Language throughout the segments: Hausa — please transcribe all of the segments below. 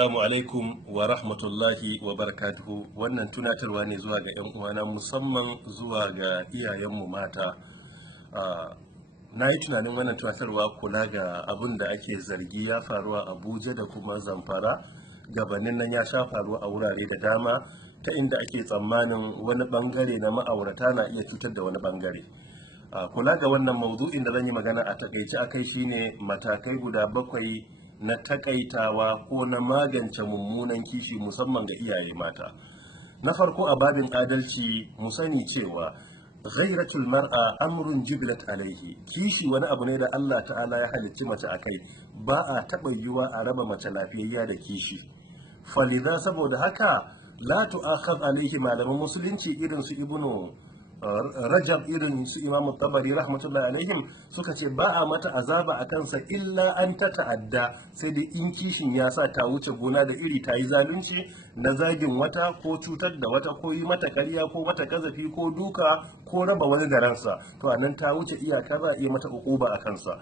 Assalamu alaikum wa rahmatullahi wa barakatuhu. Wannan tunatarwa ne zuwa ga 'yan uwana, musamman zuwa ga iyayenmu mata. Na yi tunanin wannan tunatarwa kula ga abin da ake zargi ya faru a Abuja da kuma Zamfara. Gabanin nan ya sha faruwa a wurare da dama, ta inda ake tsammanin wani bangare na ma'aurata na iya cutar da wani bangare. Kula ga wannan maudu'in da zan yi magana a takaice akai shine matakai guda 7 na takaitawa ko na magance mummunan kishi, musamman ga iyaye mata. Na farko, a babin adalci mu sani cewa ghairatul mar'a amrun jibilat alaihi. Kishi wani abu ne da Allah ta'ala ya halicci mace akai, ba a taɓa yiwuwa a raba mace lafiyayya da kishi. Falidha, saboda haka la tu'akhadh alaihi, malaman musulunci irin su ibnu Rajab, irin su Imam Tabari rahmatullahi alaihim suka ce ba a mata azaba a kansa illa an ta ta'adda, sai dai in kishin ya sa ta wuce gona da iri, ta yi zalunci na zagin wata ko cutar da wata ko yi mata karya ko mata kazafi ko duka ko raba wani da ransa, to anan ta wuce iyaka, za a iya mata ukuba a kansa.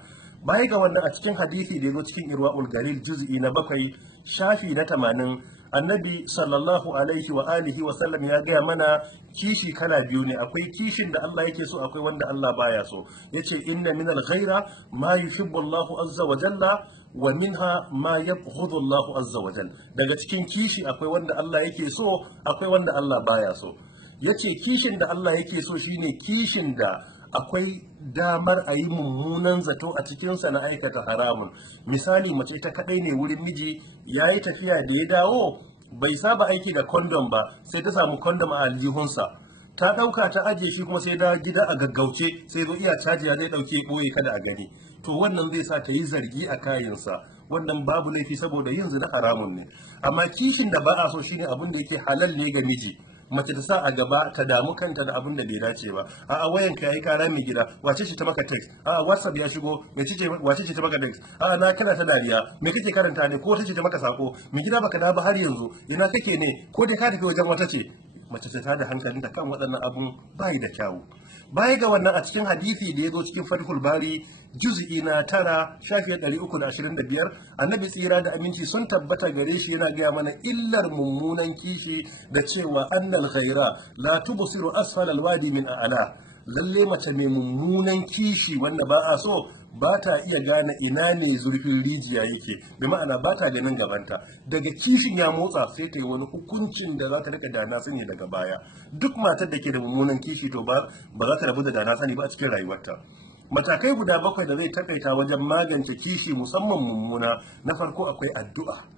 Baya ga wannan, a cikin hadisi da ya zo cikin Irwaul Galil juz'i na 7 shafi na 80, annabi sallallahu alaihi wa alihi wa sallam ya gaya mana kishi kala biyu ne. Akwai kishin da Allah yake so, akwai wanda Allah baya so. Yace inna min al-ghaira ma yuhibbu Allahu azza wa jalla wa minha ma yabghudhu Allahu azza wa jalla. Daga cikin kishi akwai wanda Allah yake so, akwai wanda Allah baya so. Yace kishin da Allah yake so shine kishin da akwai damar a yi mummunan zato a cikinsa na aikata haramun. Misali, mace ta kadai ne wurin miji, ya yi tafiya da ya dawo bai saba aiki da kondom ba, sai ta samu kondom a aljihunsa, ta dauka ta ajiye shi, kuma sai da gida a gaggauce, sai zo iya cajiya zai dauke boye kada a gani. To wannan zai sa ta yi zargi a kayansa, wannan babu laifi saboda yin zina haramun ne. Amma kishin da ba a so shine abin da yake halal ne ga miji. Mace ta sa a gaba ta damu kanta da abin da bai dace ba. A'a, wayan ka yayi kara mai gida, wace ce ta maka text? A'a, WhatsApp ya shigo, wace ce ta maka text? A'a, na kana ta dariya, me kake karanta ne, ko wace ce ta maka sako? Mai gida baka da ba har yanzu, ina kake ne, ko dai ka tafi wajen wata ce? Mace ta tada hankalinta kan waɗannan abun bai da kyawu. Baya ga wannan, a cikin hadisi da ya zo cikin Fathul Bari juz'i na 9 shafi 325, annabi tsira da aminci sun tabbata gare shi yana gaya mana illar mummunan kishi da cewa annal ghaira la tubsiru asfal alwadi min a'la. Lalle mace mai mummunan kishi wanda ba a so ba ta iya gane ina ne zurfin rijiya yake, bi ma'ana ba ta ganin gabanta. Daga kishin ya motsa sai ta yi wani hukuncin da za ta rika dana sani daga baya. Duk matar da ke da mummunan kishi to ba za ta rabu da dana sani ba a cikin rayuwarta. Matakai guda 7 da zai takaita wajen magance kishi, musamman mummuna. Na farko akwai addu'a.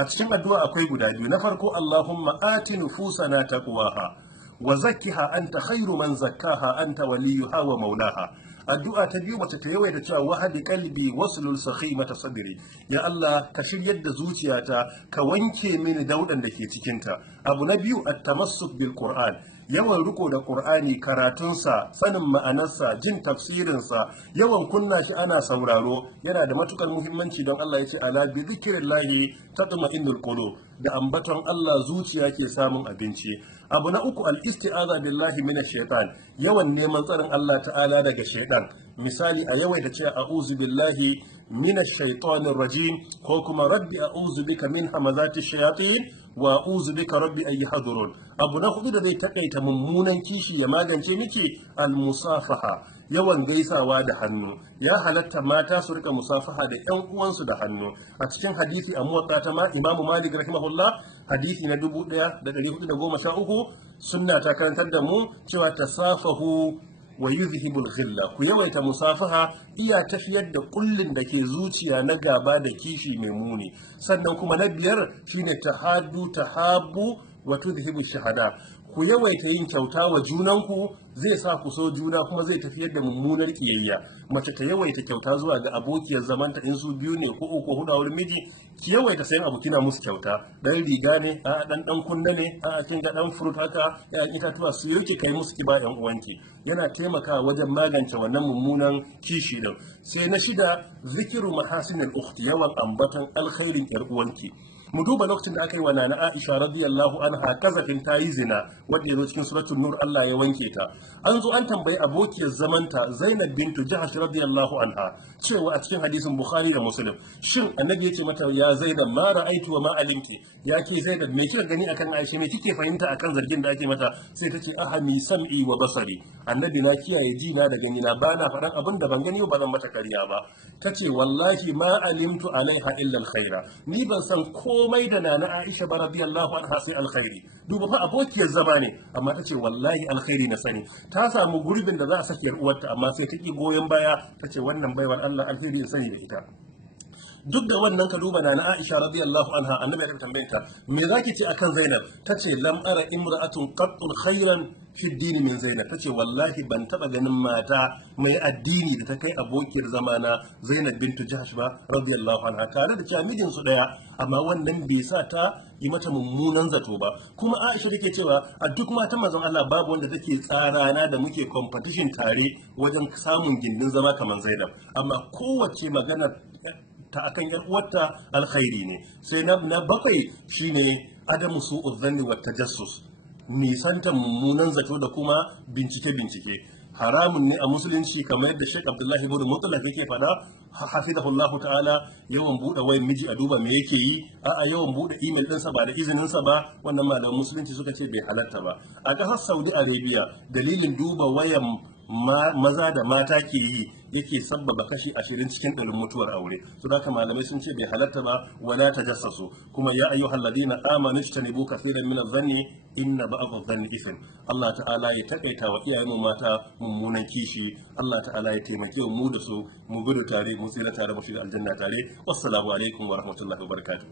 A cikin addu'a akwai guda biyu. Na farko, Allahumma ati nufusana taqwaha wa zakkiha anta khairu man zakkaha anta waliyuha wa maulaha. Addu'a ta biyu, mace ta yawaita cewa wahadi qalbi waslul sakhimata sadri. Ya Allah, ka shiryar da zuciyata, ka wanke mini daudan da ke cikinta. Abu na biyu, at-tamassuk bil Qur'an. Yawan riko da Qur'ani, karatunsa, sanin ma'anarsa, jin tafsirinsa, yawan kunna shi ana sauraro yana da matukar muhimmanci, don Allah ya ce ala bi zikrillahi tatma'innul qulub. Da ambaton Allah zuciya ke samun abinci. Abu na uku, al-isti'aza billahi minash shaitan. Yawan neman tsarin Allah ta'ala daga shaitan. Misali, a yawaita ce a'udhu billahi minash shaitanir rajim, ko kuma rabbi a'udhu bika min hamazati shayatin wa a'udhu bika rabbi an yahdurun. Abu na hudu da zai takaita mummunan kishi ya magance miki, al-musafaha. Yawan gaisawa da hannu. Ya halatta mata su rika musafaha da ƴan uwansu da hannu. A cikin hadisi a muwatta ta Imam Malik rahimahullah, hadisi na 1413, sunna ta karantar da mu cewa tasafahu wa yuzhibul ghilla. Ku yawaita musafaha, iya tafiyar da kullin da ke zuciya na gaba da kishi mai muni. Sannan kuma na 5 shine tahabbu wa tudhibu shahada. Ku yawaita yin kyauta wa junanku, zai sa ku so juna, kuma zai tafiyar da mummunar kiyayya. Mace ta yawaita kyauta zuwa ga abokiyar zamanta, in su biyu ne ko uku ko hudu a wurin miji, ki yawaita sayan abu kina musu kyauta. Dan riga ne, a dan kunna ne, a kin ga dan fruit haka, ya itatuwa su yake kai musu, ki ba yan uwanki. Yana taimakawa wajen magance wannan mummunan kishi din. Sai na 6, zikiru mahasinil ukhti, yawan ambaton alkhairin yar uwanki. mu duba lokacin da aka yi wa nana Aisha radiyallahu anha kazafin tayi zina wanda yazo cikin suratul nur Allah ya wanke ta. An zo an tambayi abokiyar zamanta Zainab bintu Jahash radiyallahu anha cewa a cikin hadisin Bukhari da Muslim, shin annabi yace mata ya Zainab ma ra'aitu wa ma alimti, ya ke Zainab me kika gani akan Aisha, me kike fahimta akan zargin da ake mata? Sai ta ce ahami sam'i wa basari, annabi na kiyaye ji na da gani na, bana faɗan abin da ban gani ba zan mata kariya ba. Tace wallahi ma alimtu alaiha illa alkhaira, ni ban san komai da nana Aisha ba radiyallahu anha sai alkhairi. Duba fa abokiyar zama ne, amma tace wallahi alkhairi na sani. Ta samu gurbin da za a sake uwarta amma sai ta ki goyon baya, tace wannan baiwar Allah alkhairi ya sani da ita. Duk da wannan ka duba na Aisha radiyallahu anha, annabi ya tambaye ta me zaki ce akan Zainab, tace lam ara imra'atun qattun khairan fi dini min Zainab, tace wallahi ban taba ganin mata mai addini da ta kai abokiyar zamana Zainab bintu Jahsh ba radiyallahu anha, tare da cewa mijin su daya amma wannan bai sa ta yi mata mummunan zato ba. Kuma Aisha take cewa a duk matan manzon Allah babu wanda take tsarana da muke competition tare wajen samun gindin zama kamar Zainab, amma kowace magana ta akan yar uwarta alkhairi ne. Sai na bakwai shine adamu su'u dhanni wa tajassus, nisanta mummunan zato da kuma bincike. Haramun ne a musulunci kamar yadda Sheikh Abdullahi ibn Mutlaq yake faɗa hafizahullah ta'ala, yawan buɗe wayan miji a duba me yake yi, a'a yawan buɗe email ɗinsa ba da izinin sa ba, wannan malaman musulunci suka ce bai halatta ba. A ƙasar Saudi Arabia dalilin duba wayan maza da mata ke yi yake sabbaba kashi 20 cikin ɗarin mutuwar aure. Su haka malamai sun ce bai halatta ba, wala tajassasu. Kuma ya ayyuhal ladina amanu ijtanibu kaseeran min adh-dhanni inna ba'dha adh-dhanni ithm. Allah ta'ala ya takaita wa iyayen mu mata mummunan kishi. Allah ta'ala ya taimake mu da su, mu gudu tare, mu tsira tare, mu shiga aljanna tare. Wassalamu alaikum wa rahmatullahi wa barakatuh.